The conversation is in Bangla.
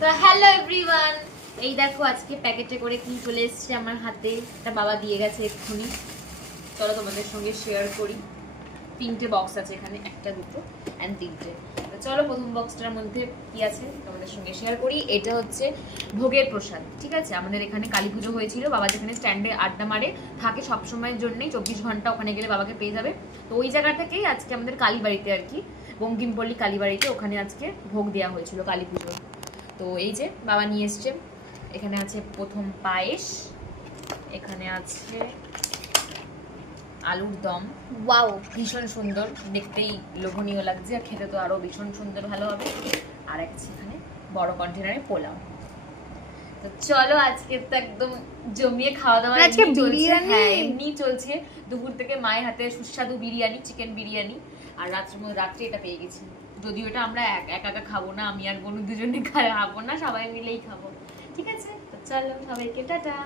তো হ্যালো এভরিওয়ান, এই দেখো আজকে প্যাকেটে করে কি চলে এসেছে আমার হাতে। এটা বাবা দিয়ে গেছে এক্ষুনি। চলো তোমাদের সঙ্গে শেয়ার করি। 3টে বক্স আছে এখানে, 1টা 2টো অ্যান্ড 3টে। তো চলো প্রথম বক্সটার মধ্যে কি আছে তোমাদের সঙ্গে শেয়ার করি। এটা হচ্ছে ভোগের প্রসাদ, ঠিক আছে। আমাদের এখানে কালী পুজো হয়েছিল, বাবা যেখানে স্ট্যান্ডে আড্ডা মারে থাকে সব সময়ের জন্যই, 24 ঘন্টা ওখানে গেলে বাবাকে পেয়ে যাবে। তো ওই জায়গা থেকেই আজকে আমাদের কালীবাড়িতে আর কি, বঙ্কিমপল্লী কালীবাড়িতে, ওখানে আজকে ভোগ দেওয়া হয়েছিল কালী পুজো। তো এই যে বাবা নিয়ে এসছে, এখানে আছে প্রথম পায়েস, এখানে আছে আলুর দম। ওয়াও, ভীষণ সুন্দর, দেখতেই লোভনীয় লাগছে, আর খেতে তো আরো ভীষণ সুন্দর ভালো হবে। আর আছে এখানে বড় কন্টেনারে পোলাও। তো চলো আজকে তো একদম জমিয়ে খাওয়া দাওয়া আজকে চলছে। বিরিয়ানি? হ্যাঁ, এমনি চলছে। দুপুর থেকে মায়ের হাতে সুস্বাদু বিরিয়ানি, চিকেন বিরিয়ানি, আর রাত্রে এটা পেয়ে গেছি। যদিও এটা আমরা একা খাবো না, আমি আর বোন দুজনে খাবো না, সবাই মিলেই খাবো। ঠিক আছে, তো চলো সবাইকে টাটা।